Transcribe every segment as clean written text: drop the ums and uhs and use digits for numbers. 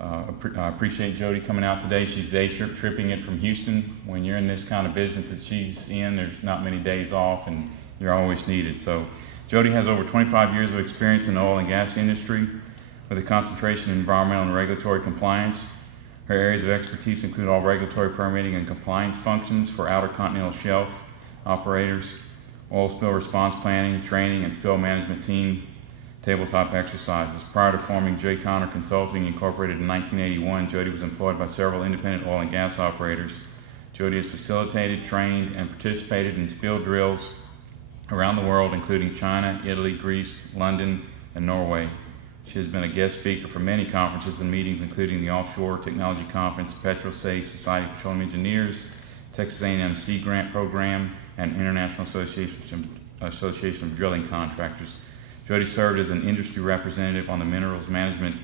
I appreciate Jody coming out today. She's day tripping it from Houston. When you're in this kind of business that she's in, there's not many days off and you're always needed. So Jody has over 25 years of experience in the oil and gas industry with a concentration in environmental and regulatory compliance. Her areas of expertise include all regulatory permitting and compliance functions for outer continental shelf operators, oil spill response planning, training, and spill management team tabletop exercises. Prior to forming J. Connor Consulting Incorporated in 1981, Jody was employed by several independent oil and gas operators. Jody has facilitated, trained, and participated in spill drills around the world, including China, Italy, Greece, London, and Norway. She has been a guest speaker for many conferences and meetings, including the Offshore Technology Conference, PetroSafe, Society of Petroleum Engineers, Texas A&M Sea Grant Program, and International Association of Drilling Contractors. Jody served as an industry representative on the Minerals Management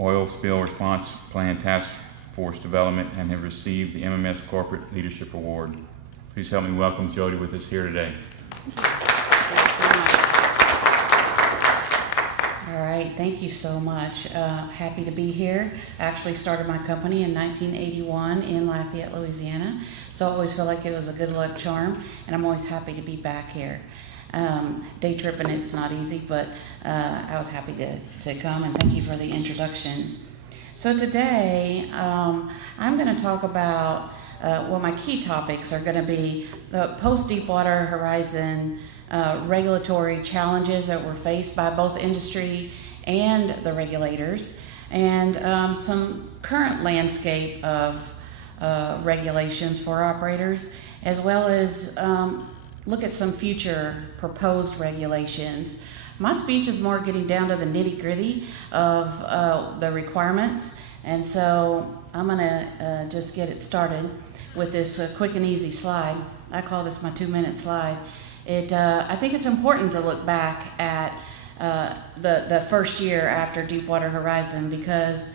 Oil Spill Response Plan Task Force Development and have received the MMS Corporate Leadership Award. Please help me welcome Jody with us here today. All right, thank you so much. Happy to be here. I actually started my company in 1981 in Lafayette, Louisiana, so I always feel like it was a good luck charm, and I'm always happy to be back here. Day tripping, it's not easy, but I was happy to come, and thank you for the introduction. So today, I'm going to talk about, my key topics are going to be the post-Deepwater Horizon regulatory challenges that were faced by both industry and the regulators, and some current landscape of regulations for operators, as well as look at some future proposed regulations. My speech is more getting down to the nitty-gritty of the requirements, and so I'm going to just get it started with this quick and easy slide. I call this my 2-minute slide. I think it's important to look back at the first year after Deepwater Horizon, because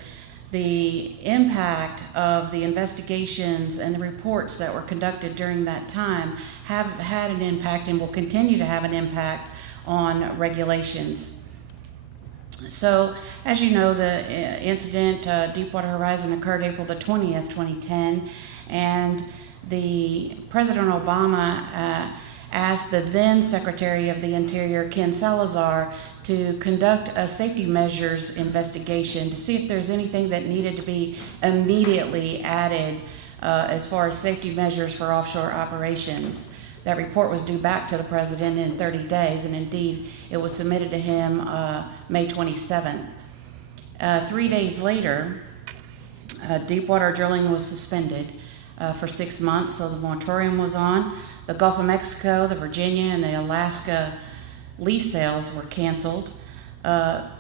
the impact of the investigations and the reports that were conducted during that time have had an impact and will continue to have an impact on regulations. So, as you know, the incident, Deepwater Horizon, occurred April the 20th, 2010, and the President Obama asked the then Secretary of the Interior, Ken Salazar, to conduct a safety measures investigation to see if there's anything that needed to be immediately added as far as safety measures for offshore operations. That report was due back to the President in 30 days, and indeed it was submitted to him May 27th. 3 days later, deepwater drilling was suspended for 6 months, so the moratorium was on. The Gulf of Mexico, the Virginia, and the Alaska lease sales were canceled.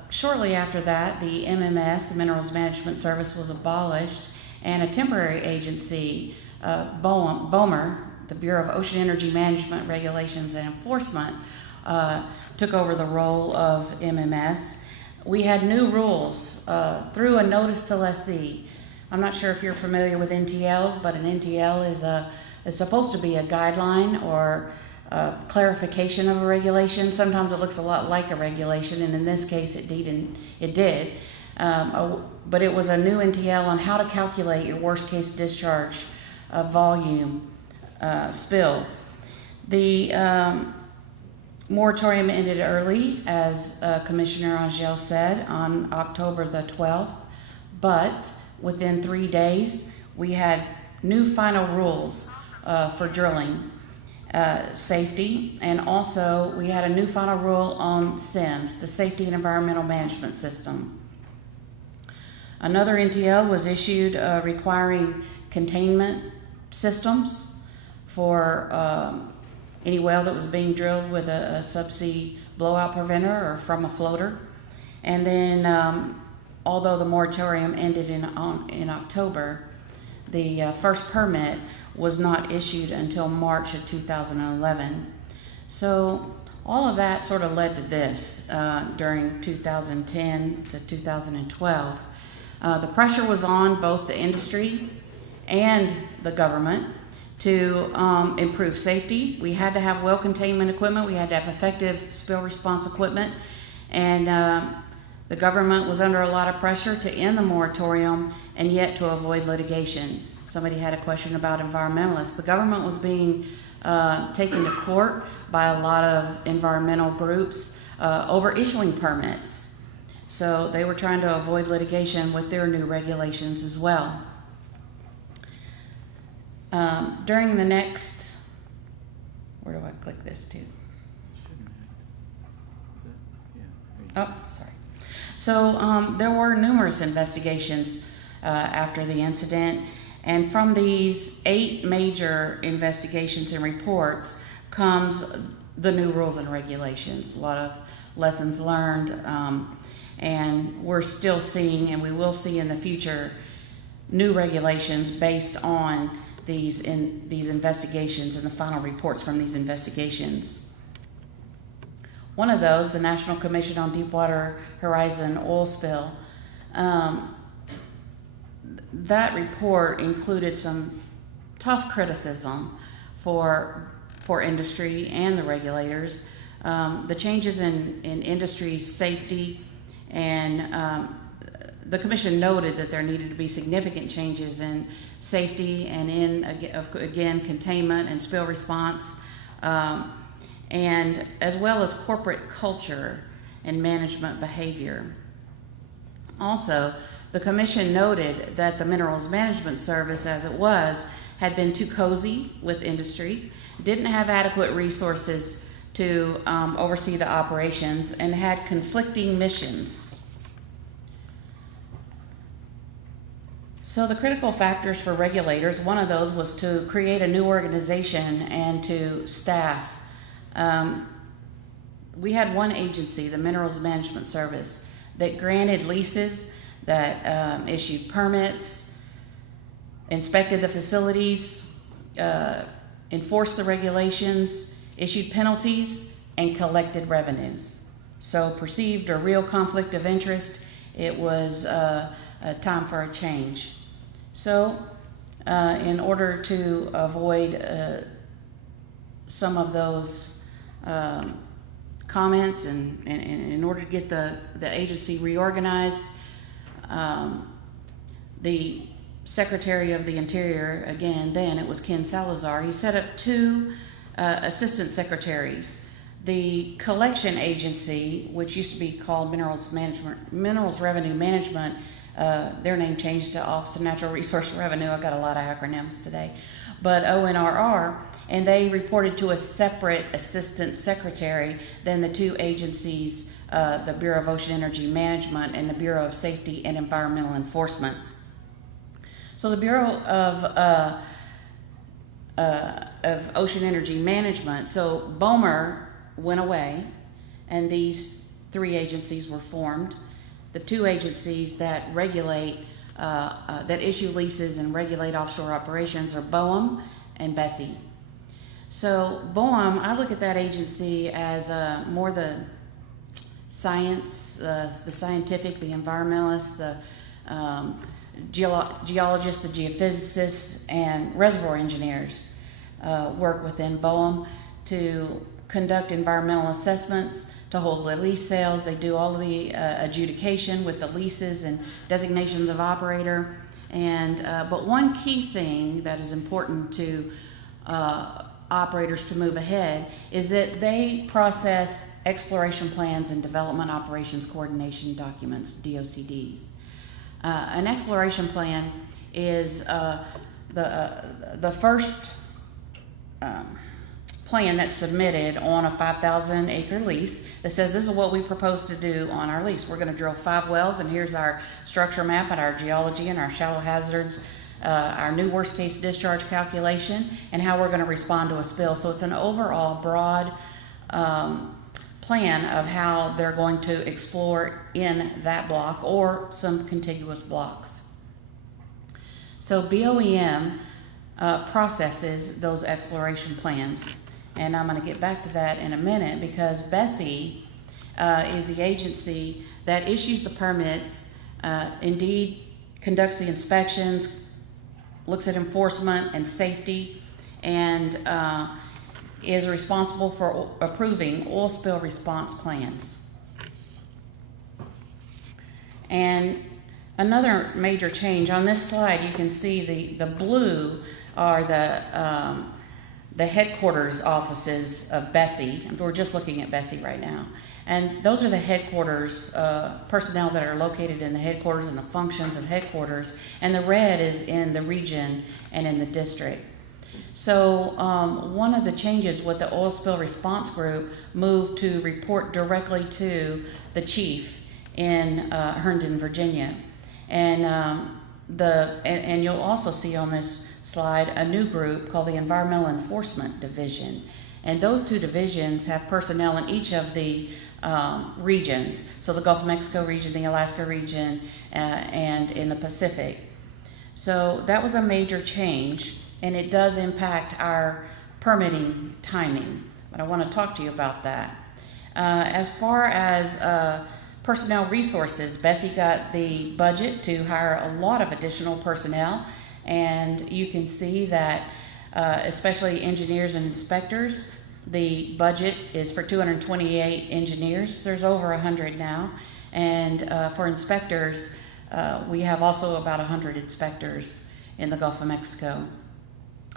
Shortly after that, the MMS, the Minerals Management Service, was abolished, and a temporary agency, BOMER, the Bureau of Ocean Energy Management Regulations and Enforcement, took over the role of MMS. We had new rules through a notice to lessee. I'm not sure if you're familiar with NTLs, but an NTL is supposed to be a guideline or clarification of a regulation. Sometimes it looks a lot like a regulation, and in this case it did. But it was a new NTL on how to calculate your worst case discharge volume spill. The moratorium ended early, as Commissioner Angel said, on October the 12th, but within 3 days we had new final rules for drilling safety, and also we had a new final rule on SIMS, the Safety and Environmental Management System. Another NTL was issued requiring containment systems for any well that was being drilled with a subsea blowout preventer or from a floater. And then, although the moratorium ended in October, the first permit was not issued until March of 2011. So all of that sort of led to this during 2010 to 2012. The pressure was on both the industry and the government to improve safety. We had to have well containment equipment. We had to have effective spill response equipment. And The government was under a lot of pressure to end the moratorium and yet to avoid litigation. Somebody had a question about environmentalists. The government was being taken to court by a lot of environmental groups over issuing permits. So they were trying to avoid litigation with their new regulations as well. During the next, where do I click this to? Oh, sorry. So there were numerous investigations after the incident, and from these 8 major investigations and reports comes the new rules and regulations. A lot of lessons learned, and we're still seeing, and we will see in the future, new regulations based on these investigations and the final reports from these investigations. One of those, the National Commission on Deepwater Horizon oil spill, that report included some tough criticism for industry and the regulators. The changes in industry safety, and the Commission noted that there needed to be significant changes in safety and in, again, containment and spill response, and as well as corporate culture and management behavior. Also, the Commission noted that the Minerals Management Service, as it was, had been too cozy with industry, didn't have adequate resources to oversee the operations, and had conflicting missions. So the critical factors for regulators, one of those was to create a new organization and to staff. We had one agency, the Minerals Management Service, that granted leases, that issued permits, inspected the facilities, enforced the regulations, issued penalties, and collected revenues. So perceived or real conflict of interest, it was a time for a change. So in order to avoid some of those comments, and in order to get the agency reorganized, the Secretary of the Interior, again, then it was Ken Salazar, he set up 2 assistant secretaries. The collection agency, which used to be called Minerals Revenue Management, their name changed to Office of Natural Resource Revenue. I've got a lot of acronyms today, but ONRR, and they reported to a separate assistant secretary than the 2 agencies, the Bureau of Ocean Energy Management and the Bureau of Safety and Environmental Enforcement. So the Bureau of Ocean Energy Management, so BOEMR went away, and these 3 agencies were formed. The 2 agencies that regulate, that issue leases and regulate offshore operations are BOEM and BSEE. So BOEM, I look at that agency as more the science, the scientific, the environmentalists, the geologists, the geophysicists, and reservoir engineers work within BOEM to conduct environmental assessments, to hold the lease sales. They do all of the adjudication with the leases and designations of operator. And but one key thing that is important to operators to move ahead is that they process exploration plans and development operations coordination documents, DOCDs. An exploration plan is the first plan that's submitted on a 5,000 acre lease that says this is what we propose to do on our lease. We're going to drill 5 wells, and here's our structure map and our geology and our shallow hazards, our new worst case discharge calculation, and how we're going to respond to a spill. So it's an overall broad plan of how they're going to explore in that block or some contiguous blocks. So BOEM processes those exploration plans, and I'm going to get back to that in a minute, because BSEE is the agency that issues the permits, indeed conducts the inspections, looks at enforcement and safety, and is responsible for approving oil spill response plans. And another major change on this slide, you can see the blue are the headquarters offices of Bessie. We're just looking at Bessie right now. And those are the headquarters personnel that are located in the headquarters and the functions of headquarters. And the red is in the region and in the district. So one of the changes with the oil spill response group moved to report directly to the chief in Herndon, Virginia. And and you'll also see on this slide a new group called the Environmental Enforcement Division. And those two divisions have personnel in each of the regions. So the Gulf of Mexico region, the Alaska region, and in the Pacific. So that was a major change, and it does impact our permitting timing. But I want to talk to you about that. As far as personnel resources, Bessie got the budget to hire a lot of additional personnel, and you can see that especially engineers and inspectors, the budget is for 228 engineers. There's over 100 now, and for inspectors, we have also about 100 inspectors in the Gulf of Mexico.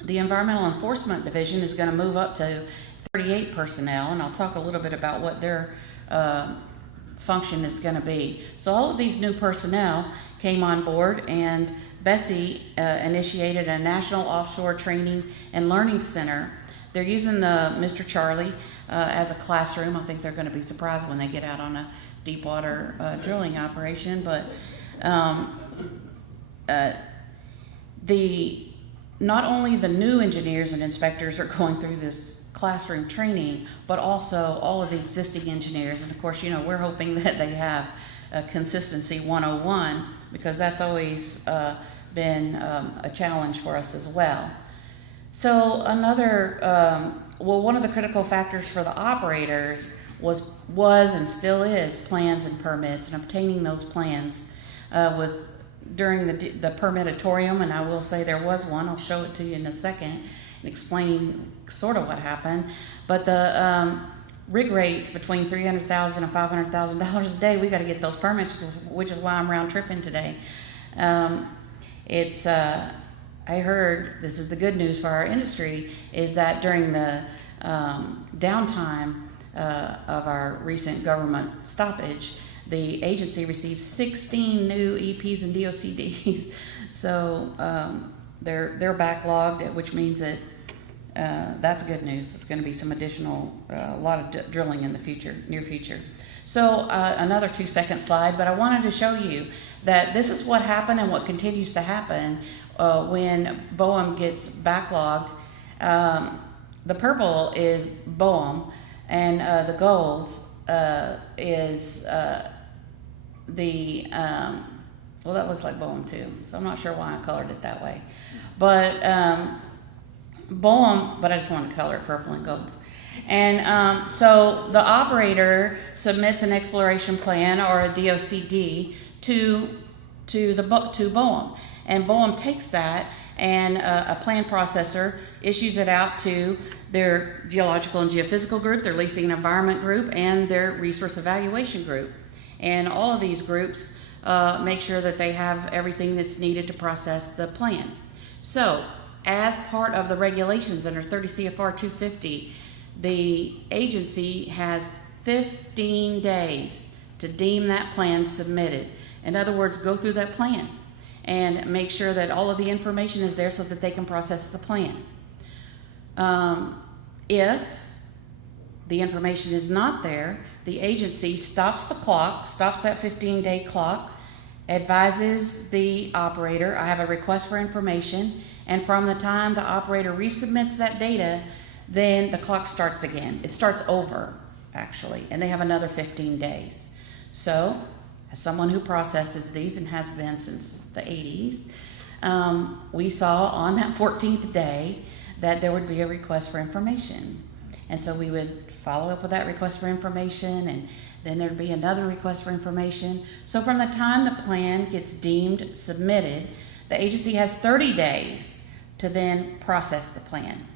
The Environmental Enforcement Division is going to move up to 38 personnel, and I'll talk a little bit about what their function is going to be. So all of these new personnel came on board, and Bessie initiated a national offshore training and learning center. They're using the Mr. Charlie as a classroom. I think they're going to be surprised when they get out on a deep water drilling operation. But not only the new engineers and inspectors are going through this classroom training, but also all of the existing engineers. And of course, you know, we're hoping that they have a consistency 101, because that's always been a challenge for us as well. So one of the critical factors for the operators was and still is plans and permits, and obtaining those plans during the permitatorium. And I will say there was one. I'll show it to you in a second and explain sort of what happened. But the rig rates between $300,000 and $500,000 a day, we got to get those permits, which is why I'm round tripping today. I heard, this is the good news for our industry, is that during the downtime of our recent government stoppage, the agency received 16 new EPs and DOCDs. So they're backlogged, which means that that's good news. It's going to be some additional, a lot of drilling in the near future. So another 2-second slide, but I wanted to show you that this is what happened and what continues to happen when BOEM gets backlogged. The purple is BOEM, and the gold is well, that looks like BOEM too, so I'm not sure why I colored it that way. But BOEM, but I just wanted to color it purple and gold. And so the operator submits an exploration plan or a DOCD to BOEM, and BOEM takes that, and a plan processor issues it out to their geological and geophysical group, their leasing and environment group, and their resource evaluation group. And all of these groups make sure that they have everything that's needed to process the plan. So as part of the regulations under 30 CFR 250, the agency has 15 days to deem that plan submitted. In other words, go through that plan and make sure that all of the information is there so that they can process the plan. If the information is not there, the agency stops the clock, stops that 15-day clock, advises the operator, I have a request for information, and from the time the operator resubmits that data, then the clock starts again. It starts over, actually, and they have another 15 days. So, as someone who processes these and has been since the 80s, we saw on that 14th day that there would be a request for information. And so we would follow up with that request for information, and then there'd be another request for information. So from the time the plan gets deemed submitted, the agency has 30 days to then process the plan.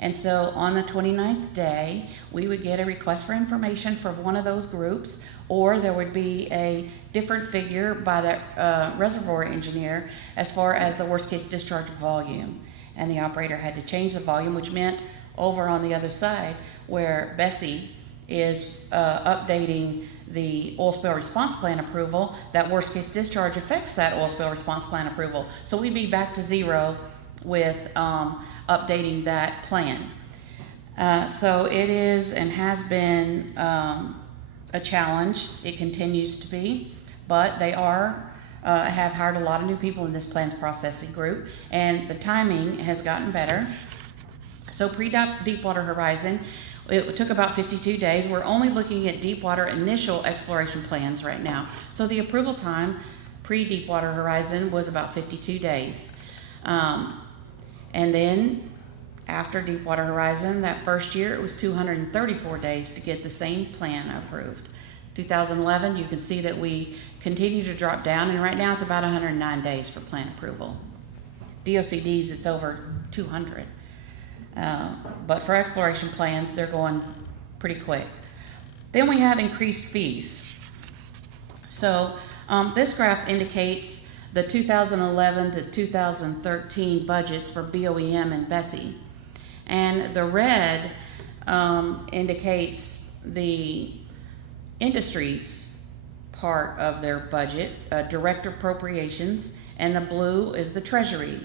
And so on the 29th day, we would get a request for information for one of those groups, or there would be a different figure by that reservoir engineer as far as the worst case discharge volume. And the operator had to change the volume, which meant over on the other side where Bessie is updating the oil spill response plan approval, that worst case discharge affects that oil spill response plan approval. So we'd be back to zero with updating that plan. So it is and has been a challenge. It continues to be, but they have hired a lot of new people in this plans processing group, and the timing has gotten better. So pre-Deepwater Horizon, it took about 52 days. We're only looking at Deepwater initial exploration plans right now. So the approval time pre-Deepwater Horizon was about 52 days. And then after Deepwater Horizon, that first year, it was 234 days to get the same plan approved. 2011, you can see that we continue to drop down, and right now it's about 109 days for plan approval. DOCDs, it's over 200. But for exploration plans, they're going pretty quick. Then we have increased fees. So this graph indicates the 2011 to 2013 budgets for BOEM and Bessie. And the red indicates the industry's part of their budget, direct appropriations, and the blue is the Treasury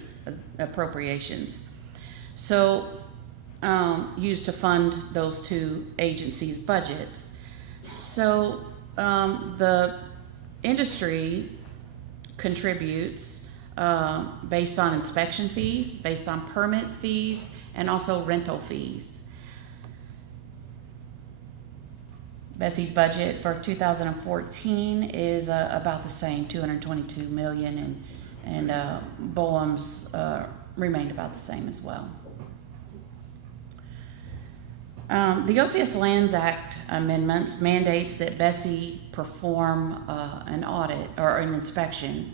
appropriations. So used to fund those two agencies' budgets. So the industry contributes based on inspection fees, based on permits fees, and also rental fees. Bessie's budget for 2014 is about the same, $222 million, and BOEM's remained about the same as well. The OCS Lands Act amendments mandates that Bessie perform an audit or an inspection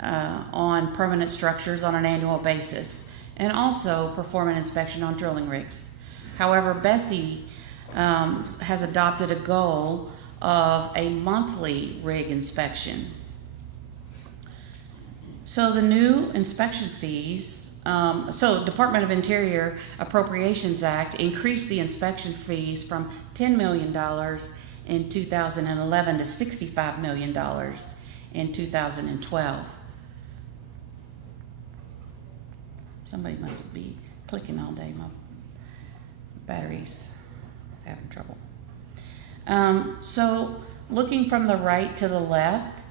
on permanent structures on an annual basis, and also perform an inspection on drilling rigs. However, Bessie has adopted a goal of a monthly rig inspection. So the new inspection fees, Department of Interior Appropriations Act increased the inspection fees from $10 million in 2011 to $65 million in 2012. Somebody must be clicking all day. My battery's having trouble. So looking from the right to the left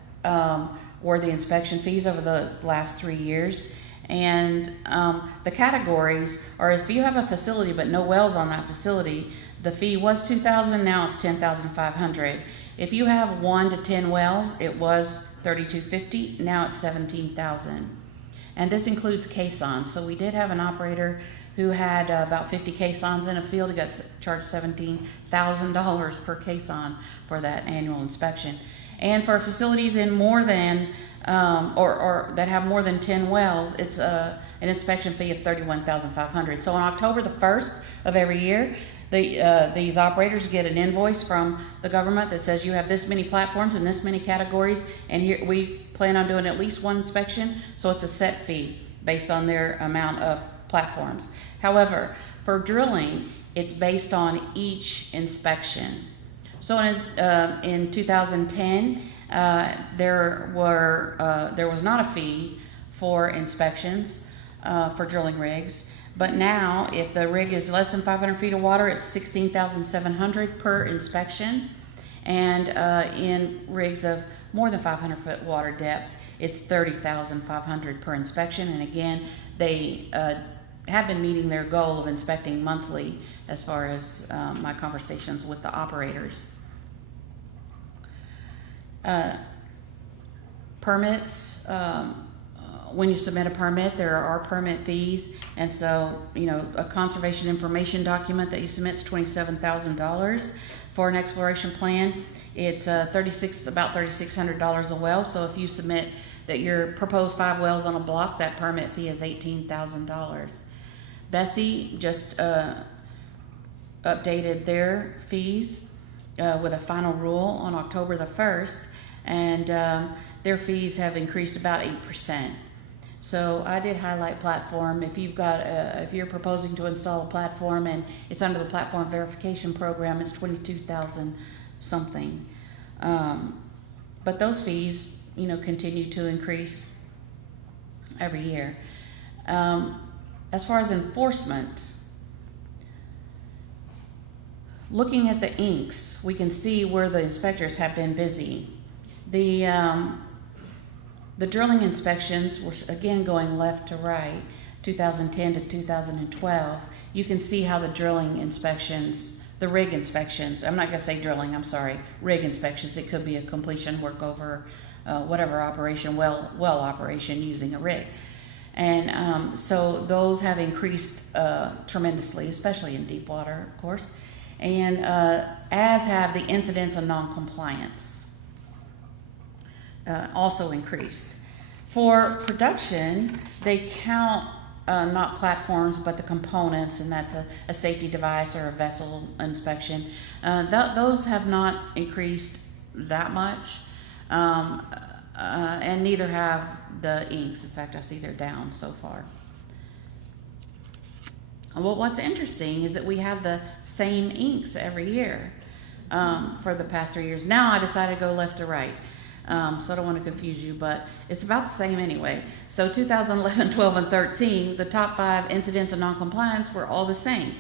were the inspection fees over the last 3 years. And the categories are, if you have a facility but no wells on that facility, the fee was $2,000, now it's $10,500. If you have 1 to 10 wells, it was $3,250, now it's $17,000. And this includes caissons. So we did have an operator who had about 50 caissons in a field. He got charged $17,000 per caisson for that annual inspection. And for facilities in more than or that have more than 10 wells, it's an inspection fee of $31,500. So on October the 1st of every year, these operators get an invoice from the government that says you have this many platforms and this many categories, and here we plan on doing at least one inspection. So it's a set fee based on their amount of platforms. However, for drilling, it's based on each inspection. So in 2010, there was not a fee for inspections for drilling rigs, but now if the rig is less than 500 feet of water, it's $16,700 per inspection, and in rigs of more than 500 foot water depth, it's $30,500 per inspection. And again, they have been meeting their goal of inspecting monthly as far as my conversations with the operators. Permits, when you submit a permit, there are permit fees, and so, a conservation information document that you submit is $27,000. For an exploration plan, it's about $3,600 a well. So if you submit that your proposed 5 wells on a block, that permit fee is $18,000. Bessie just updated their fees. with a final rule on October the 1st, and their fees have increased about 8%. So I did highlight platform. If you're proposing to install a platform and it's under the platform verification program, it's $22,000 something. But those fees, continue to increase every year. As far as enforcement, looking at the inks, we can see where the inspectors have been busy. The drilling inspections were again going left to right, 2010 to 2012. You can see how the drilling inspections, the rig inspections, I'm not going to say drilling, I'm sorry, rig inspections. It could be a completion, workover, whatever operation, well operation using a rig. And so those have increased tremendously, especially in deep water, of course. And as have the incidents of noncompliance. Also increased. For production, they count not platforms but the components, and that's a safety device or a vessel inspection. Those have not increased that much, and neither have the inks. In fact, I see they're down so far. Well, what's interesting is that we have the same inks every year for the past 3 years. Now I decided to go left to right. So I don't want to confuse you, but it's about the same anyway. So 2011, 12, and 13, the top 5 incidents of noncompliance were all the same.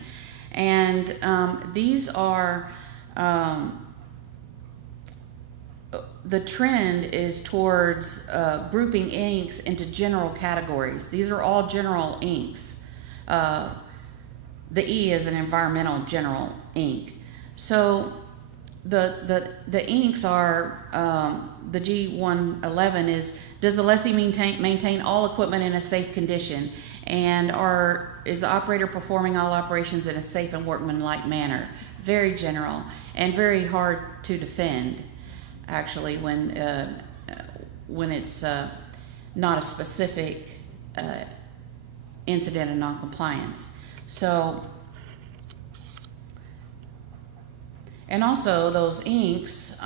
And these are, the trend is towards grouping inks into general categories. These are all general inks. The E is an environmental general ink. So the inks are, the G111 is, does the lessee maintain all equipment in a safe condition, and is the operator performing all operations in a safe and workmanlike manner? Very general and very hard to defend, actually, when it's not a specific incident of noncompliance. So, and also those inks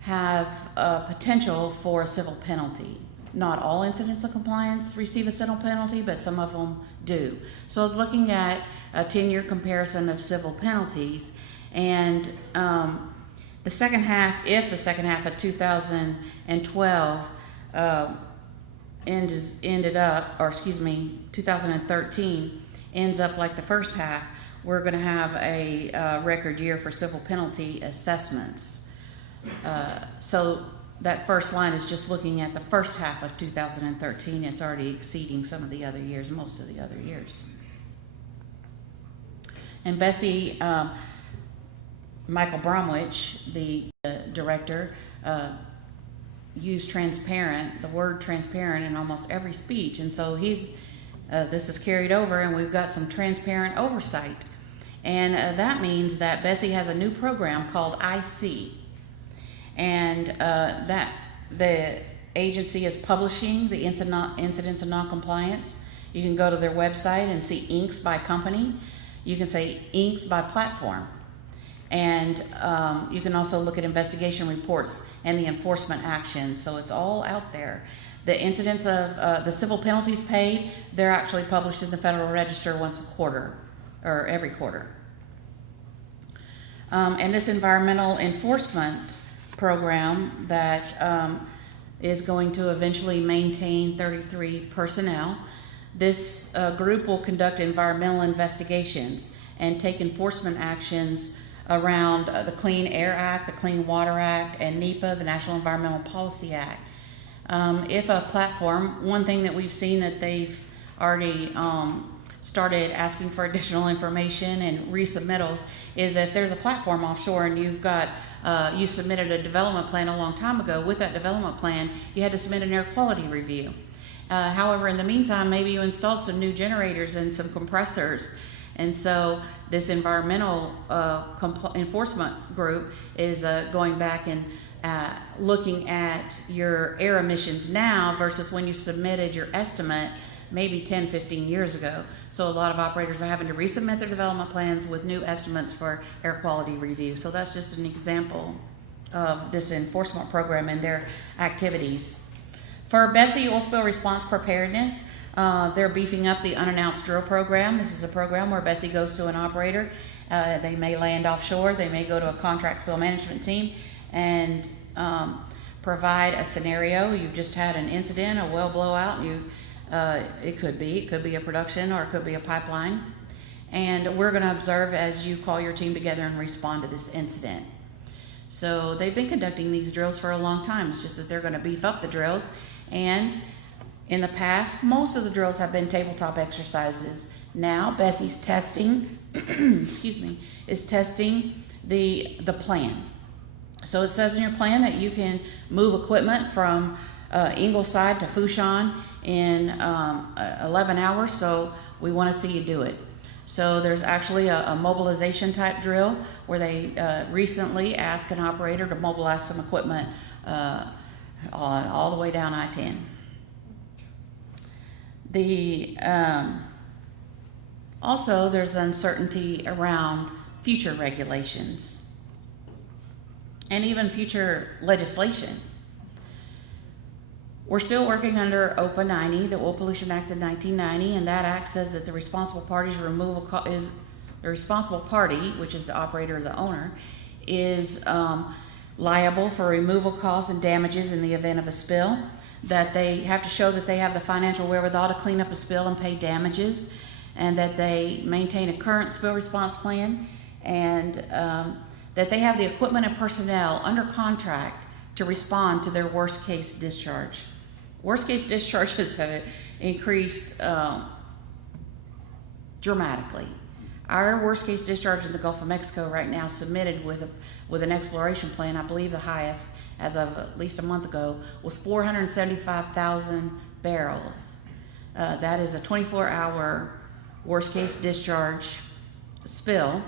have a potential for a civil penalty. Not all incidents of compliance receive a civil penalty, but some of them do. So I was looking at a 10-year comparison of civil penalties, and the second half of 2012 2013 ends up like the first half, we're going to have a record year for civil penalty assessments. So that first line is just looking at the first half of 2013. It's already exceeding some of the other years, most of the other years. And Bessie, Michael Bromwich, the director, used the word transparent in almost every speech. And so this is carried over, and we've got some transparent oversight. And that means that Bessie has a new program called IC. And that the agency is publishing the incidents of noncompliance. You can go to their website and see inks by company. You can say inks by platform. And you can also look at investigation reports and the enforcement actions. So it's all out there. The incidents of the civil penalties paid, they're actually published in the Federal Register once a quarter, or every quarter. And this environmental enforcement program that is going to eventually maintain 33 personnel. This group will conduct environmental investigations and take enforcement actions around the Clean Air Act, the Clean Water Act, and NEPA, the National Environmental Policy Act. If a platform, one thing that we've seen that they've already started asking for additional information and resubmittals is if there's a platform offshore and you've got you submitted a development plan a long time ago. With that development plan, you had to submit an air quality review. However, in the meantime, maybe you installed some new generators and some compressors. And so this environmental enforcement group is going back and looking at your air emissions now versus when you submitted your estimate maybe 10, 15 years ago. So a lot of operators are having to resubmit their development plans with new estimates for air quality review. So that's just an example of this enforcement program and their activities. For Bessie Oil Spill Response Preparedness, they're beefing up the unannounced drill program. This is a program where Bessie goes to an operator. They may land offshore. They may go to a contract spill management team and provide a scenario. You've just had an incident, a well blowout. It could be a production, or it could be a pipeline. And we're going to observe as you call your team together and respond to this incident. So they've been conducting these drills for a long time. It's just that they're going to beef up the drills. And in the past, most of the drills have been tabletop exercises. Now Bessie's testing, is testing the plan. So it says in your plan that you can move equipment from Ingleside to Fushan in 11 hours. So we want to see you do it. So there's actually a mobilization type drill where they recently asked an operator to mobilize some equipment all the way down I-10. Also, there's uncertainty around future regulations and even future legislation. We're still working under OPA 90, the Oil Pollution Act of 1990, and that act says that the responsible party's removal is the responsible party, which is the operator or the owner, is liable for removal costs and damages in the event of a spill. That they have to show that they have the financial wherewithal to clean up a spill and pay damages, and that they maintain a current spill response plan, and that they have the equipment and personnel under contract to respond to their worst case discharge. Worst case discharges have increased dramatically. Our worst case discharge in the Gulf of Mexico right now, submitted with an exploration plan, I believe the highest as of at least a month ago, was 475,000 barrels. That is a 24-hour worst case discharge spill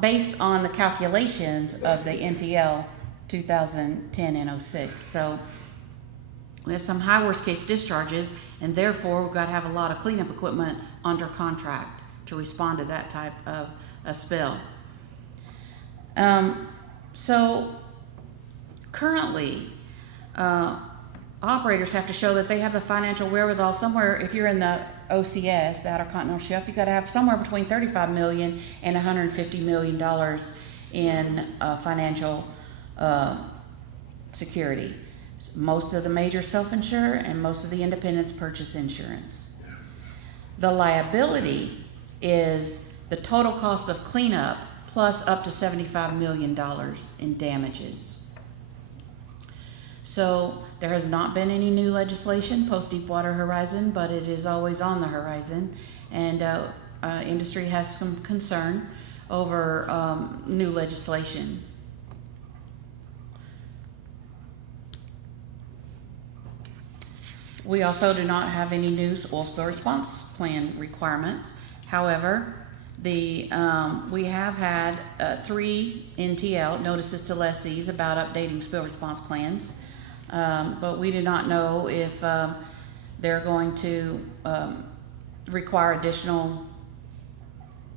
based on the calculations of the NTL 2010 and 06. So we have some high worst case discharges, and therefore we've got to have a lot of cleanup equipment under contract to respond to that type of a spill. So currently, operators have to show that they have the financial wherewithal somewhere. If you're in the OCS, the Outer Continental Shelf, you've got to have somewhere between $35 million and $150 million in financial security. Most of the majors self-insure, and most of the independents purchase insurance. The liability is the total cost of cleanup plus up to $75 million in damages. So there has not been any new legislation post-Deepwater Horizon, but it is always on the horizon, and industry has some concern over new legislation. We also do not have any new oil spill response plan requirements. However, we have had 3 NTL, notices to lessees, about updating spill response plans, but we do not know if they're going to require additional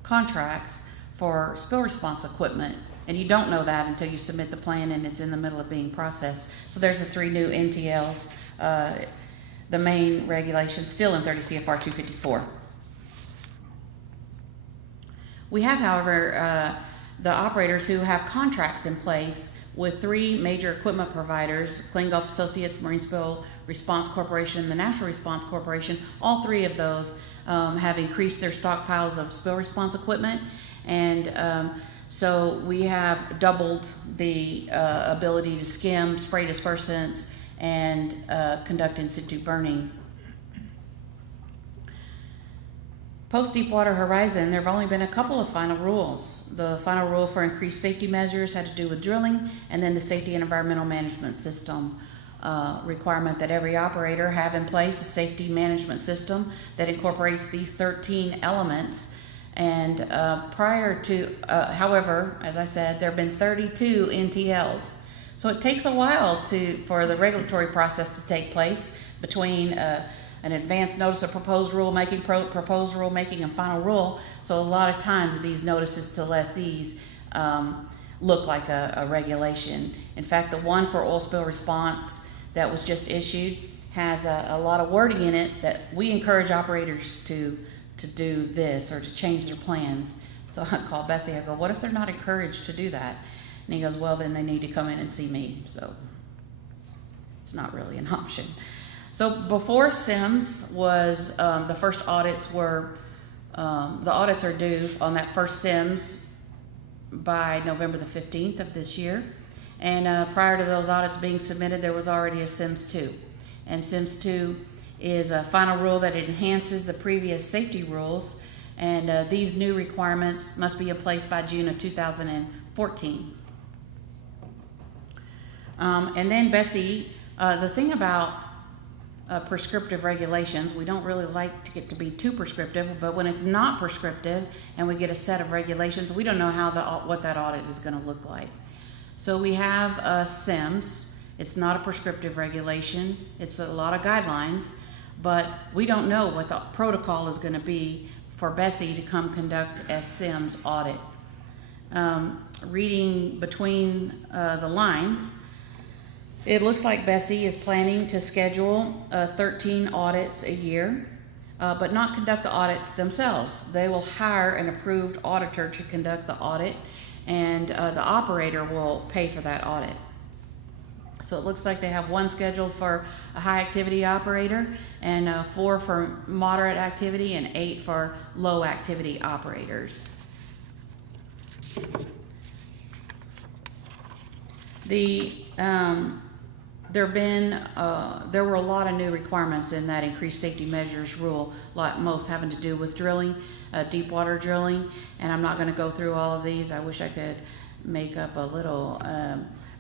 contracts for spill response equipment. And you don't know that until you submit the plan and it's in the middle of being processed. So there's the 3 new NTLs. The main regulation still in 30 CFR 254. We have, however, the operators who have contracts in place with 3 major equipment providers: Clean Gulf Associates, Marine Spill Response Corporation, the National Response Corporation. All 3 of those have increased their stockpiles of spill response equipment, and so we have doubled the ability to skim, spray dispersants, and conduct in situ burning. Post-Deepwater Horizon, there have only been a couple of final rules. The final rule for increased safety measures had to do with drilling, and then the safety and environmental management system requirement that every operator have in place a safety management system that incorporates these 13 elements. And prior to, however, as I said, there have been 32 NTLs. So it takes a while for the regulatory process to take place between an advance notice of proposed rulemaking, proposed rulemaking, and final rule. So a lot of times these notices to lessees look like a regulation. In fact, the one for oil spill response that was just issued has a lot of wording in it that we encourage operators to do this or to change their plans. So I called Bessie, I go, what if they're not encouraged to do that? And he goes, well, then they need to come in and see me. So it's not really an option. So before SIMS was, the first audits were, the audits are due on that first SIMS by November the 15th of this year. And prior to those audits being submitted, there was already a SIMS 2. And SIMS 2 is a final rule that enhances the previous safety rules. And these new requirements must be in place by June of 2014. And then Bessie, the thing about prescriptive regulations, we don't really like to get to be too prescriptive, but when it's not prescriptive and we get a set of regulations, we don't know how what that audit is going to look like. So we have SIMS. It's not a prescriptive regulation. It's a lot of guidelines, but we don't know what the protocol is going to be for Bessie to come conduct a SIMS audit. Reading between the lines, it looks like Bessie is planning to schedule 13 audits a year, but not conduct the audits themselves. They will hire an approved auditor to conduct the audit, and the operator will pay for that audit. So it looks like they have one scheduled for a high activity operator, and 4 for moderate activity, and 8 for low activity operators. There were a lot of new requirements in that increased safety measures rule, most having to do with drilling, deep water drilling, and I'm not going to go through all of these. I wish I could make up a little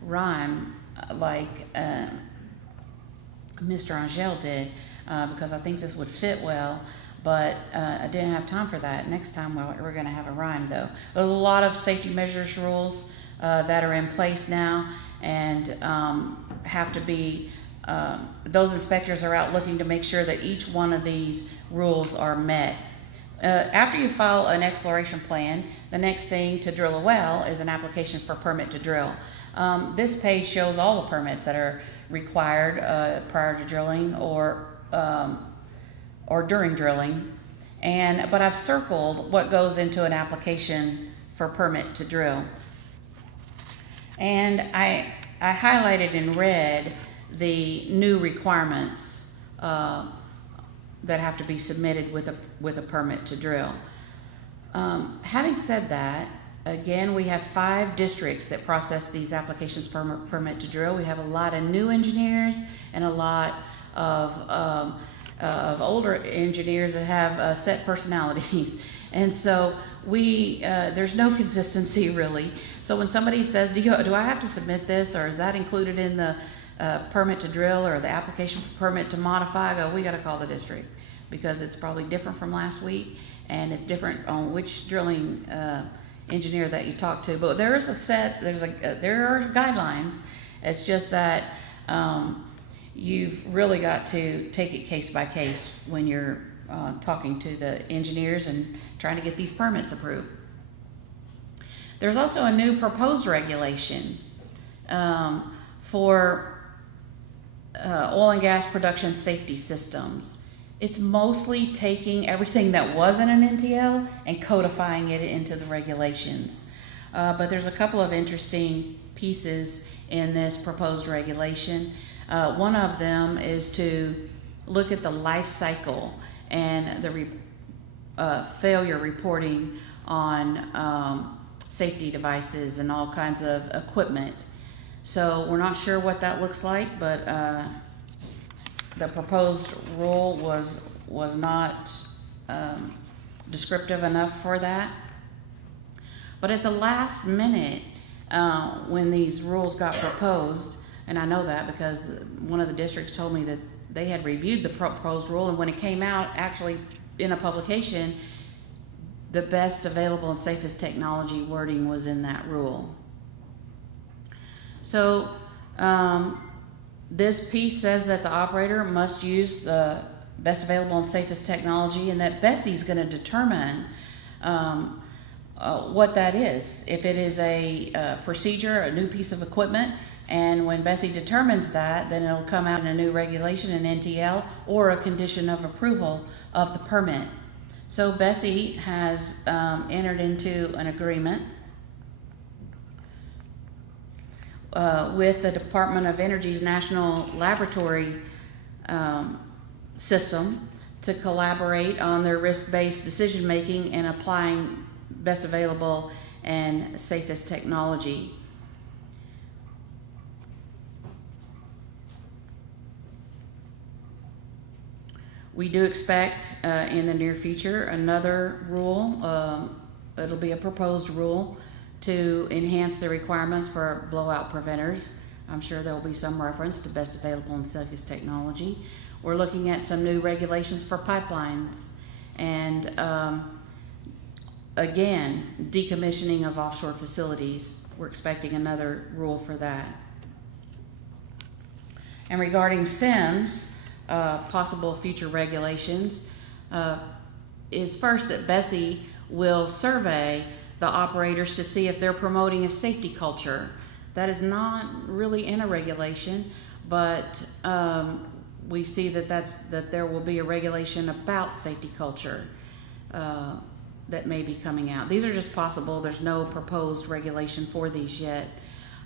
rhyme like Mr. Angel did, because I think this would fit well, but I didn't have time for that. Next time we're going to have a rhyme, though. There's a lot of safety measures rules that are in place now, and have to be, those inspectors are out looking to make sure that each one of these rules are met. After you file an exploration plan, the next thing to drill a well is an application for permit to drill. This page shows all the permits that are required prior to drilling or during drilling, but I've circled what goes into an application for permit to drill. And I highlighted in red the new requirements that have to be submitted with a permit to drill. Having said that, again, we have 5 districts that process these applications for permit to drill. We have a lot of new engineers and a lot of older engineers that have set personalities. And so there's no consistency really. So when somebody says, do I have to submit this, or is that included in the permit to drill or the application for permit to modify, I go, we got to call the district, because it's probably different from last week, and it's different on which drilling engineer that you talk to. But there is there are guidelines. It's just that you've really got to take it case by case when you're talking to the engineers and trying to get these permits approved. There's also a new proposed regulation for oil and gas production safety systems. It's mostly taking everything that wasn't an NTL and codifying it into the regulations. But there's a couple of interesting pieces in this proposed regulation. One of them is to look at the life cycle and the failure reporting on safety devices and all kinds of equipment. So we're not sure what that looks like, but the proposed rule was not descriptive enough for that. But at the last minute, when these rules got proposed, and I know that because one of the districts told me that they had reviewed the proposed rule, and when it came out actually in a publication, the best available and safest technology wording was in that rule. So this piece says that the operator must use best available and safest technology, and that Bessie's going to determine what that is. If it is a procedure, a new piece of equipment, and when Bessie determines that, then it'll come out in a new regulation, an NTL, or a condition of approval of the permit. So Bessie has entered into an agreement with the Department of Energy's National Laboratory system to collaborate on their risk-based decision-making and applying best available and safest technology. We do expect in the near future another rule, it'll be a proposed rule to enhance the requirements for blowout preventers. I'm sure there will be some reference to best available and safest technology. We're looking at some new regulations for pipelines and again, decommissioning of offshore facilities. We're expecting another rule for that. And regarding SIMS, possible future regulations is first that Bessie will survey the operators to see if they're promoting a safety culture. That is not really in a regulation, but we see that there will be a regulation about safety culture that may be coming out. These are just possible. There's no proposed regulation for these yet,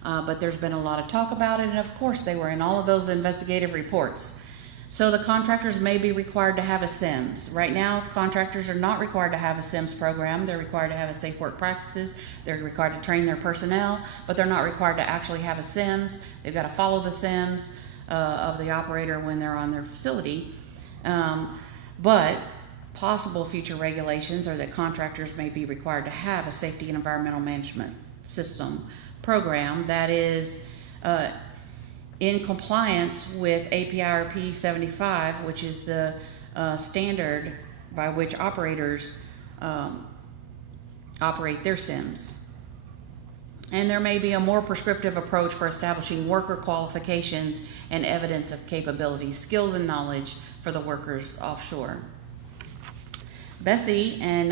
but there's been a lot of talk about it, and of course they were in all of those investigative reports. So the contractors may be required to have a SIMS. Right now, contractors are not required to have a SIMS program. They're required to have a safe work practices. They're required to train their personnel, but they're not required to actually have a SIMS. They've got to follow the SIMS of the operator when they're on their facility. But possible future regulations are that contractors may be required to have a safety and environmental management system program that is in compliance with APIRP 75, which is the standard by which operators operate their SIMS. And there may be a more prescriptive approach for establishing worker qualifications and evidence of capabilities, skills, and knowledge for the workers offshore. Bessie and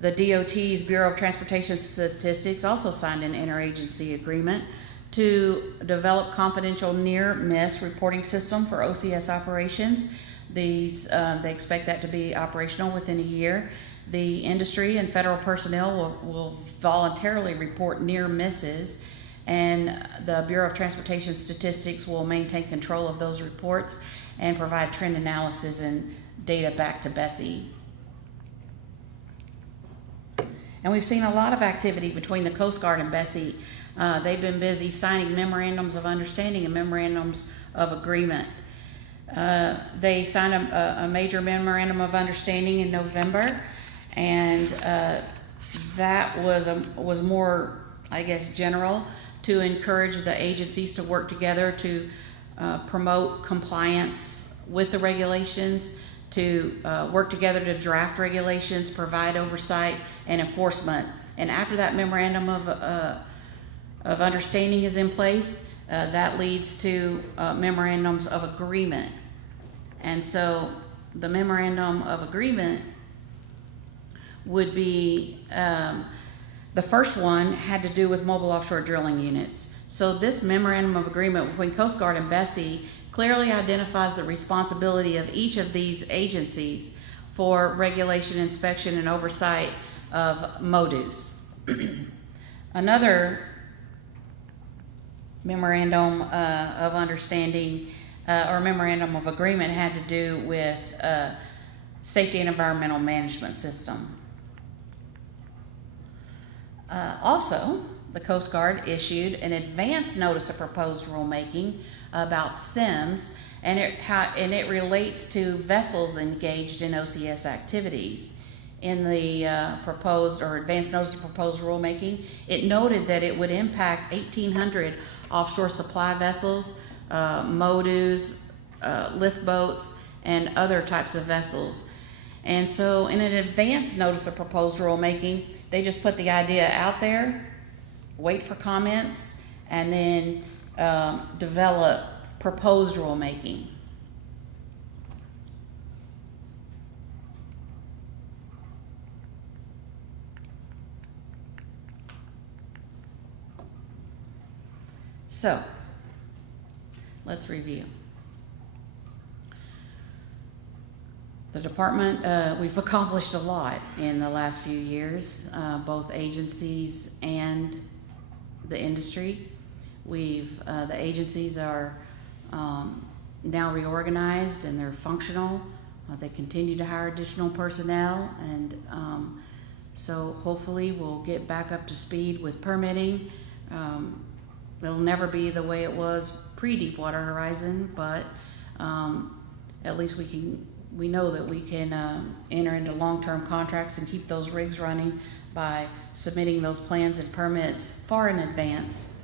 the DOT's Bureau of Transportation Statistics also signed an interagency agreement to develop confidential near-miss reporting system for OCS operations. They expect that to be operational within a year. The industry and federal personnel will voluntarily report near misses, and the Bureau of Transportation Statistics will maintain control of those reports and provide trend analysis and data back to Bessie. And we've seen a lot of activity between the Coast Guard and Bessie. They've been busy signing memorandums of understanding and memorandums of agreement. They signed a major memorandum of understanding in November, and that was more, I guess, general to encourage the agencies to work together to promote compliance with the regulations, to work together to draft regulations, provide oversight and enforcement. And after that memorandum of understanding is in place, that leads to memorandums of agreement. And so the memorandum of agreement would be, the first one had to do with mobile offshore drilling units. So this memorandum of agreement between Coast Guard and Bessie clearly identifies the responsibility of each of these agencies for regulation, inspection, and oversight of MODUs. Another memorandum of understanding or memorandum of agreement had to do with safety and environmental management system. Also, the Coast Guard issued an advance notice of proposed rulemaking about SIMS, and it relates to vessels engaged in OCS activities. In the proposed or advance notice of proposed rulemaking, it noted that it would impact 1,800 offshore supply vessels, MODUs, lift boats, and other types of vessels. And so in an advance notice of proposed rulemaking, they just put the idea out there, wait for comments, and then develop proposed rulemaking. So, let's review. The department, we've accomplished a lot in the last few years, both agencies and the industry. The agencies are now reorganized and they're functional. They continue to hire additional personnel, and so hopefully we'll get back up to speed with permitting. It'll never be the way it was pre-Deepwater Horizon, but at least we know that we can enter into long-term contracts and keep those rigs running by submitting those plans and permits far in advance.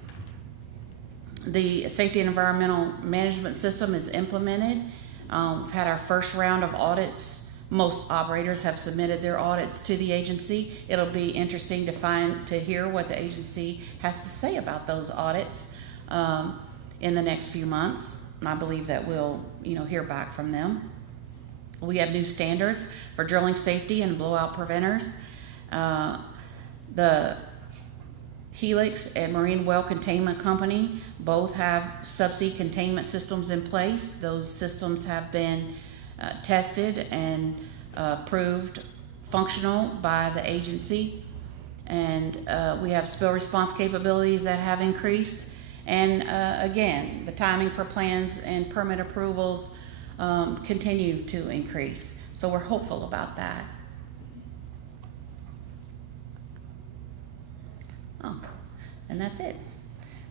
The safety and environmental management system is implemented. We've had our first round of audits. Most operators have submitted their audits to the agency. It'll be interesting to hear what the agency has to say about those audits in the next few months. And I believe that we'll, hear back from them. We have new standards for drilling safety and blowout preventers. The Helix and Marine Well Containment Company both have subsea containment systems in place. Those systems have been tested and proved functional by the agency. And we have spill response capabilities that have increased. And again, the timing for plans and permit approvals continue to increase. So we're hopeful about that. Oh, and that's it.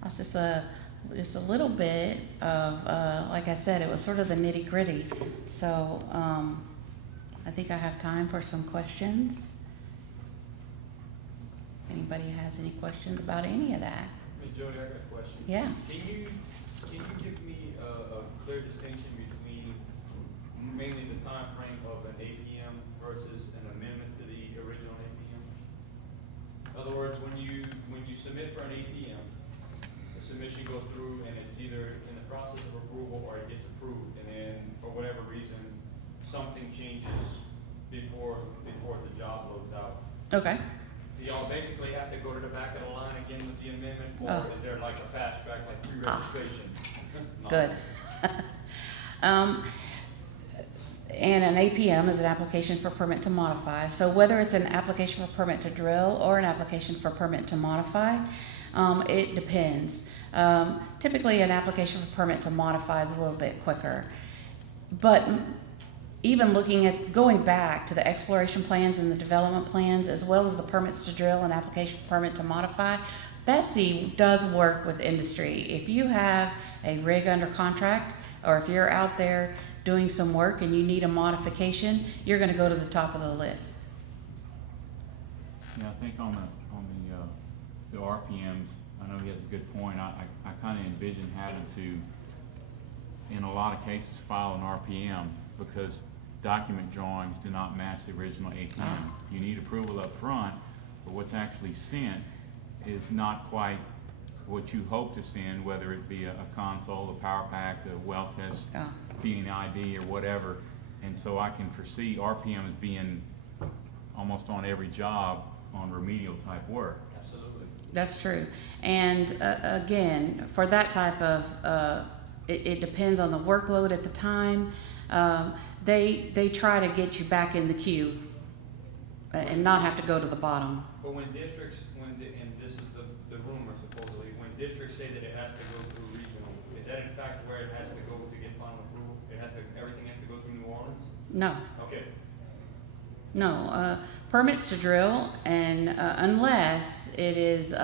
That's just a little bit of, like I said, it was sort of the nitty gritty. So I think I have time for some questions. Anybody has any questions about any of that? Hey, Jody, I got a question. Yeah. Can you give me a clear distinction between mainly the time frame of an APM versus an amendment to the original APM? In other words, when you submit for an APM, the submission goes through and it's either in the process of approval or it gets approved, and then for whatever reason something changes before the job loads out. Okay. Do y'all basically have to go to the back of the line again with the amendment, or is there like a fast track, like pre-registration? No. Good. And an APM is an application for permit to modify. So whether it's an application for permit to drill or an application for permit to modify, it depends. Typically an application for permit to modify is a little bit quicker. But even going back to the exploration plans and the development plans, as well as the permits to drill and application for permit to modify, Bessie does work with industry. If you have a rig under contract, or if you're out there doing some work and you need a modification, you're going to go to the top of the list. Yeah, I think on the RPMs, I know he has a good point. I kind of envision having to, in a lot of cases, file an RPM because document drawings do not match the original APM. You need approval up front, but what's actually sent is not quite what you hope to send, whether it be a console, a power pack, a well test, P&ID, or whatever. And so I can foresee RPMs being almost on every job on remedial type work. Absolutely. That's true. And again, for that type of, it depends on the workload at the time. They try to get you back in the queue and not have to go to the bottom. But when districts, and this is the rumor supposedly, when districts say that it has to go through regional, is that in fact where it has to go to get final approval? Everything has to go through New Orleans? No. Okay. No, permits to drill, and unless it is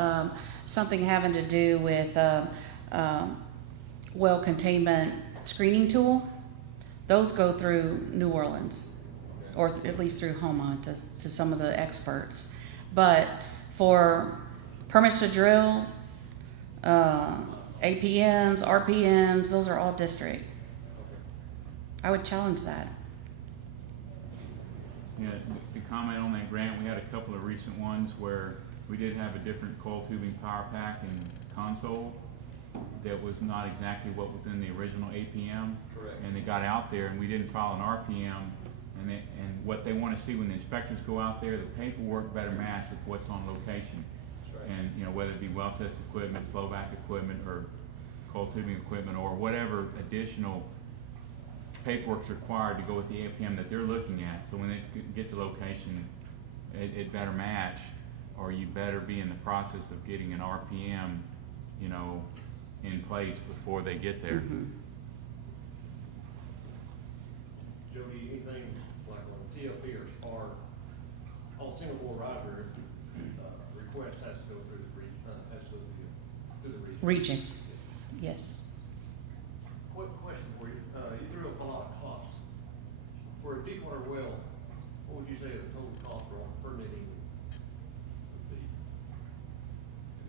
something having to do with well containment screening tool, those go through New Orleans, or at least through HOMA to some of the experts. But for permits to drill, APMs, RPMs, those are all district. I would challenge that. Yeah, to comment on that, Grant, we had a couple of recent ones where we did have a different coil tubing power pack and console that was not exactly what was in the original APM. Correct. And they got out there and we didn't file an RPM, and what they want to see when the inspectors go out there, the paperwork better match with what's on location. That's right. And whether it be well test equipment, flowback equipment, or coiled tubing equipment or whatever additional paperwork's required to go with the APM that they're looking at. So when they get the location, it better match, or you better be in the process of getting an RPM, you know, in place before they get there. Mhm. Jody, anything like on TLP or on single board riser, request has to go through the through the region? Region, yes. Quick question for you. You threw up a lot of costs. For a deep water well, what would you say the total cost for permitting would be?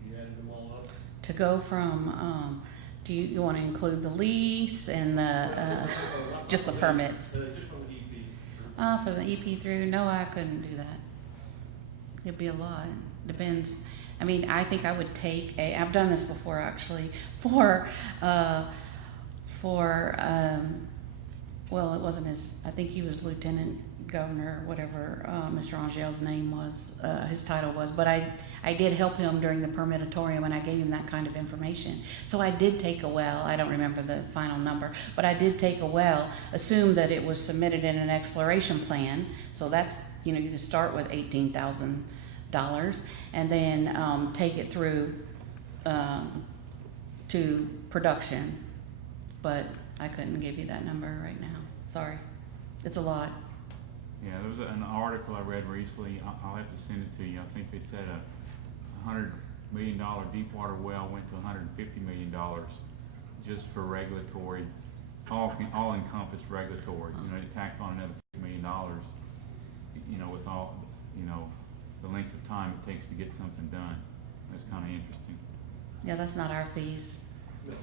Have you added them all up? To go from, do you want to include the lease and the, just the permits? Just from the EP. For the EP through, no, I couldn't do that. It'd be a lot, depends. I mean, I think I would take I've done this before actually, well, it wasn't I think he was lieutenant governor, whatever Mr. Angel's name was, his title was, but I did help him during the permitatorium and I gave him that kind of information. So I did take a well, I don't remember the final number, but I did take a well, assume that it was submitted in an exploration plan, so that's, you know, you can start with $18,000 and then take it through to production, but I couldn't give you that number right now, sorry, it's a lot. Yeah, there was an article I read recently. I'll have to send it to you. I think they said a $100 million deep water well went to $150 million just for regulatory, all encompassed regulatory. You know, they tacked on another $50 million. You know, with all, you know, the length of time it takes to get something done. That's kind of interesting. Yeah, that's not our fees,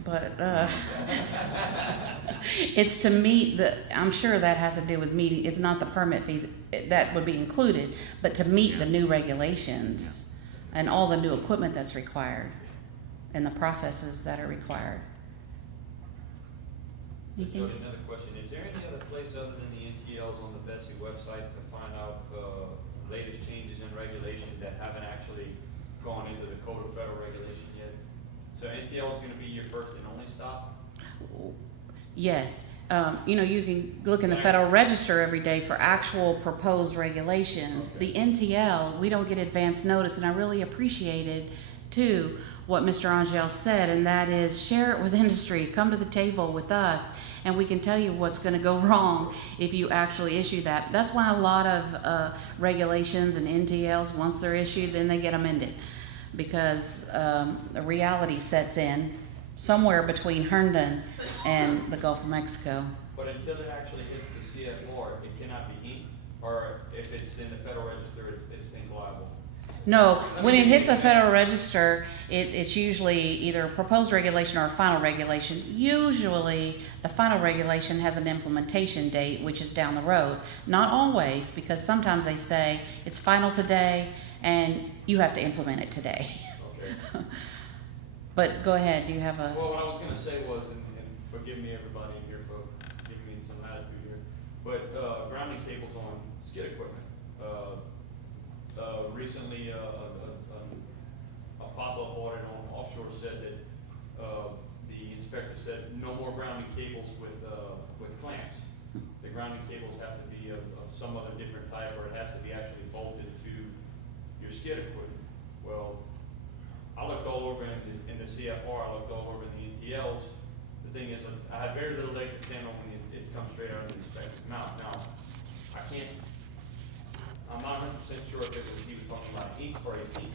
but it's to meet I'm sure that has to do with meeting, it's not the permit fees, that would be included, but to meet the new regulations and all the new equipment that's required and the processes that are required. Anything? Jody, another question. Is there any other place other than the NTLs on the Bessie website to find out latest changes in regulation that haven't actually gone into the Code of Federal Regulation yet? So NTL is going to be your first and only stop? Yes. You know, you can look in the Federal Register every day for actual proposed regulations. Okay. The NTL, we don't get advance notice, and I really appreciated, too, what Mr. Angel said, and that is share it with industry. Come to the table with us, and we can tell you what's going to go wrong if you actually issue that. That's why a lot of regulations and NTLs, once they're issued, then they get amended, because the reality sets in somewhere between Herndon and the Gulf of Mexico. But until it actually hits the CFR, it cannot be inked, or if it's in the Federal Register, it's ink liable. No, when it hits a Federal Register, it's usually either a proposed regulation or a final regulation. Usually, the final regulation has an implementation date, which is down the road. Not always, because sometimes they say it's final today and you have to implement it today. Okay. But go ahead, do you have a... Well, what I was going to say was, and forgive me everybody in here for giving me some latitude here, but grounding cables on skid equipment. Recently, a pop-up audit on offshore said that the inspector said no more grounding cables with clamps. The grounding cables have to be of some other different type, or it has to be actually bolted to your skid equipment. Well, I looked all over in the CFR, I looked all over in the NTLs. The thing is, I had very little leg to stand on when it's come straight out of the inspector's mouth. Now, I'm not 100% sure if he was talking about ink or a pink,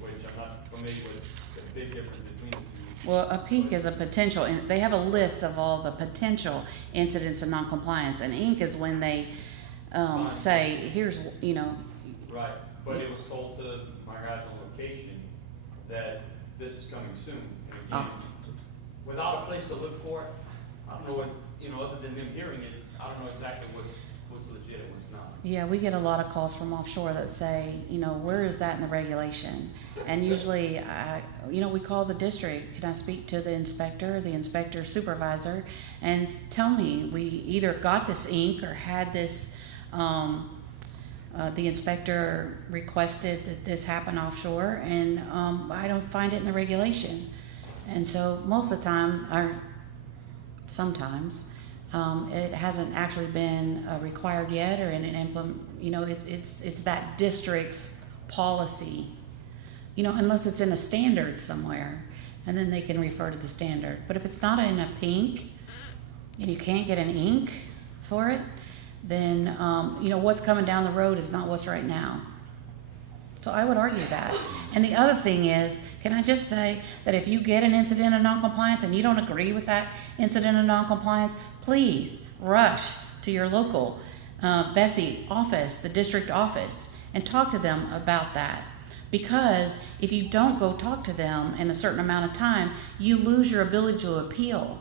which I'm not familiar with the big difference between the two. Well, a pink is a potential, and they have a list of all the potential incidents of noncompliance, and ink is when they say, here's, you know. Right, but it was told to my guys on location that this is coming soon. And again, without a place to look for it, I don't know what, you know, other than them hearing it, I don't know exactly what's legit and what's not. Yeah, we get a lot of calls from offshore that say, you know, where is that in the regulation? And usually, we call the district. Can I speak to the inspector supervisor, and tell me, we either got this ink or had this, the inspector requested that this happen offshore, and I don't find it in the regulation. And so most of the time, or sometimes, it hasn't actually been required yet or in an it's that district's policy, unless it's in a standard somewhere, and then they can refer to the standard. But if it's not in a pink and you can't get an ink for it, then, what's coming down the road is not what's right now. So I would argue that. And the other thing is, can I just say that if you get an incident of noncompliance and you don't agree with that incident of noncompliance, please rush to your local Bessie office, the district office, and talk to them about that. Because if you don't go talk to them in a certain amount of time, you lose your ability to appeal.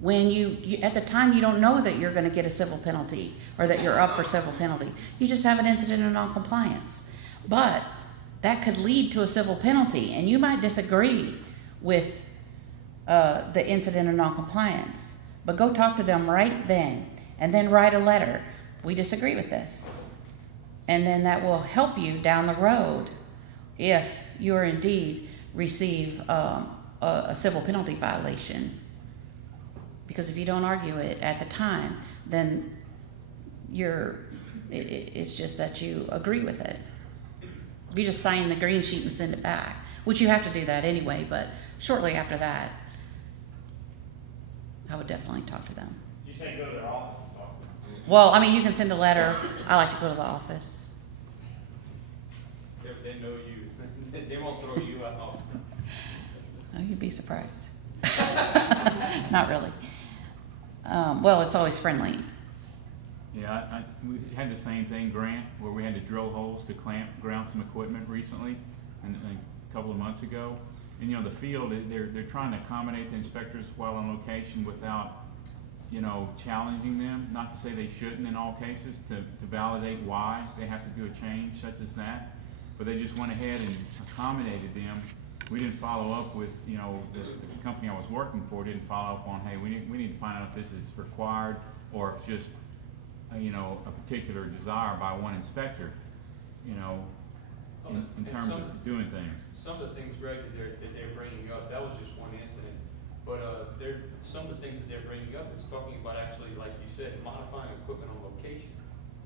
When you at the time, you don't know that you're going to get a civil penalty or that you're up for civil penalty. You just have an incident of noncompliance. But that could lead to a civil penalty, and you might disagree with the incident of noncompliance. But go talk to them right then, and then write a letter. We disagree with this. And then that will help you down the road if you are indeed receive a civil penalty violation. Because if you don't argue it at the time, then it's just that you agree with it. If you just sign the green sheet and send it back, which you have to do that anyway, but shortly after that, I would definitely talk to them. You say go to their office and talk to them? Well, you can send a letter. I like to go to the office. They know you. They won't throw you out. Oh, you'd be surprised. Not really. Well, it's always friendly. Yeah, we had the same thing, Grant, where we had to drill holes to ground some equipment recently, and a couple of months ago. And the field, they're trying to accommodate the inspectors while on location without, challenging them. Not to say they shouldn't in all cases, to validate why they have to do a change such as that. But they just went ahead and accommodated them. We didn't follow up with, the company I was working for didn't follow up on, hey, we need to find out if this is required or if just, a particular desire by one inspector, in terms of doing things. Some of the things, Greg, that they're bringing up, that was just one incident. But some of the things that they're bringing up, it's talking about actually, like you said, modifying equipment on location.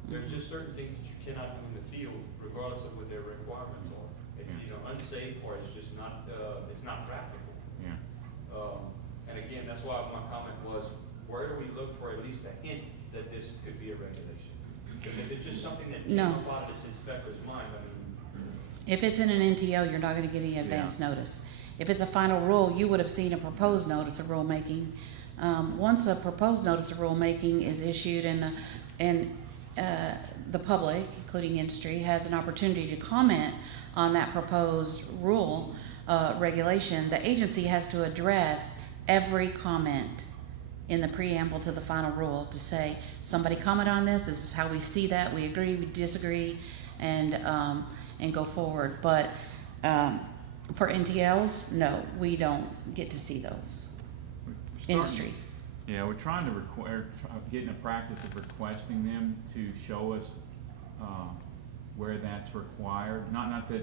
There's just certain things that you cannot do in the field, regardless of what their requirements are. It's either unsafe or it's just not, it's not practical. Yeah. And again, that's why my comment was, where do we look for at least a hint that this could be a regulation? Because if it's just something that came up out of this inspector's mind, If it's in an NTO, you're not going to get any advance notice. If it's a final rule, you would have seen a proposed notice of rulemaking. Once a proposed notice of rulemaking is issued and the public, including industry, has an opportunity to comment on that proposed rule regulation, the agency has to address every comment in the preamble to the final rule to say, somebody comment on this is how we see that, we agree, we disagree, and go forward. But for NTLs, no, we don't get to see those. Industry. Yeah, we're trying to get in a practice of requesting them to show us where that's required. Not that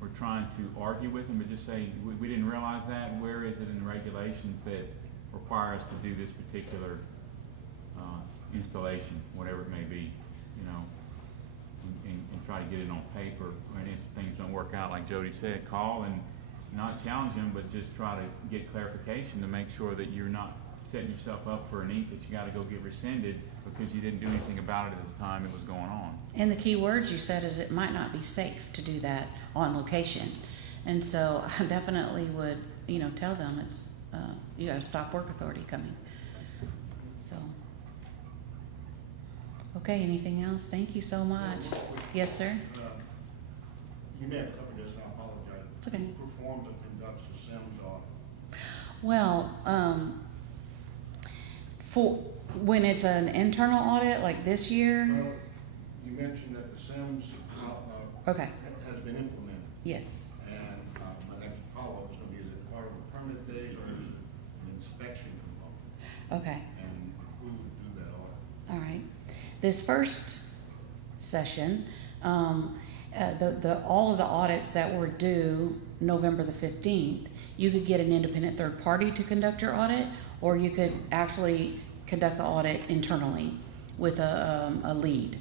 we're trying to argue with them, but just say, we didn't realize that. Where is it in the regulations that require us to do this particular installation, whatever it may be, and try to get it on paper. And if things don't work out, like Jody said, call and not challenge them, but just try to get clarification to make sure that you're not setting yourself up for an ink that you got to go get rescinded because you didn't do anything about it at the time it was going on. And the key words you said is it might not be safe to do that on location. And so I definitely would, tell them it's, you got to stop work authority coming. So, okay, anything else? Thank you so much. Yes, sir? You may have covered this, I apologize. It's okay. Who performs or conducts the SIMS audit? Well, for when it's an internal audit like this year, Well, you mentioned that the SIMS okay, has been implemented. yes. And my next follow-up is going to be, is it part of a permit phase or is it an inspection component? Okay, And who would do that audit? all right. This first session, all of the audits that were due November the 15th, You could get an independent third party to conduct your audit, or you could actually conduct the audit internally with a lead.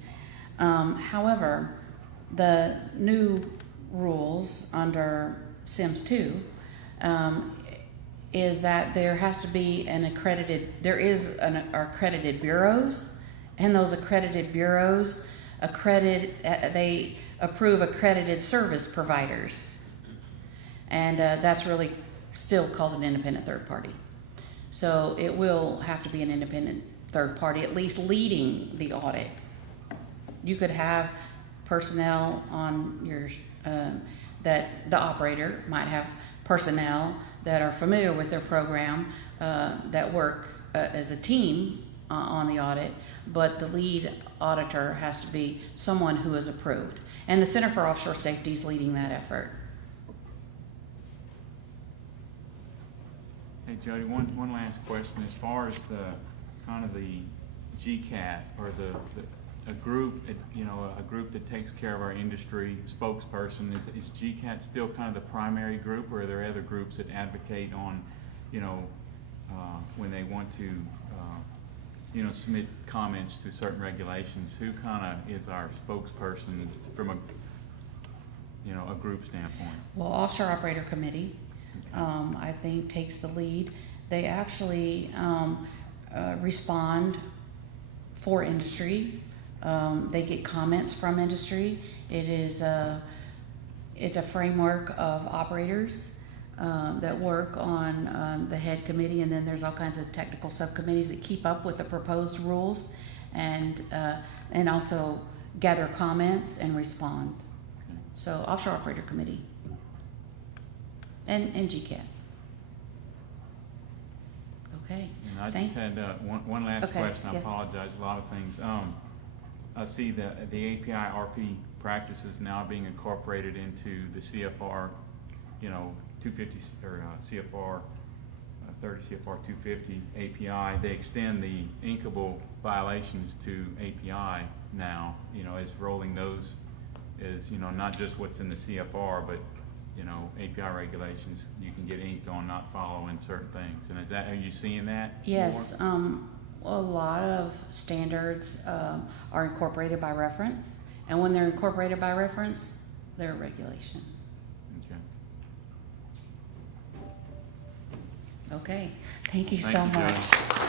However, the new rules under SIMS 2 is that there has to be accredited bureaus, and those accredited bureaus they approve accredited service providers, and that's really still called an independent third party. So it will have to be an independent third party, at least leading the audit. You could have personnel on your that the operator might have personnel that are familiar with their program that work as a team on the audit, but the lead auditor has to be someone who is approved. And the Center for Offshore Safety is leading that effort. Hey Jody, one last question. As far as the kind of the GCAT or a group, a group that takes care of our industry spokesperson, is GCAT still kind of the primary group, or are there other groups that advocate on, when they want to, submit comments to certain regulations? Who kind of is our spokesperson from a group standpoint? Well, Offshore Operator Committee, I think, takes the lead. They actually respond for industry. They get comments from industry. It's a framework of operators that work on the head committee, and then there's all kinds of technical subcommittees that keep up with the proposed rules and also gather comments and respond. So Offshore Operator Committee and GCAT. Okay. And I just had one last question. I apologize. A lot of things. I see the API RP practices now being incorporated into the CFR, 250 or CFR 30 CFR 250 API. They extend the inkable violations to API now. As rolling those is not just what's in the CFR, but API regulations you can get inked on not following certain things. And are you seeing that? Yes. More? A lot of standards are incorporated by reference, and when they're incorporated by reference, they're a regulation. Okay. Okay. Thank you Thank so you, much. Joe.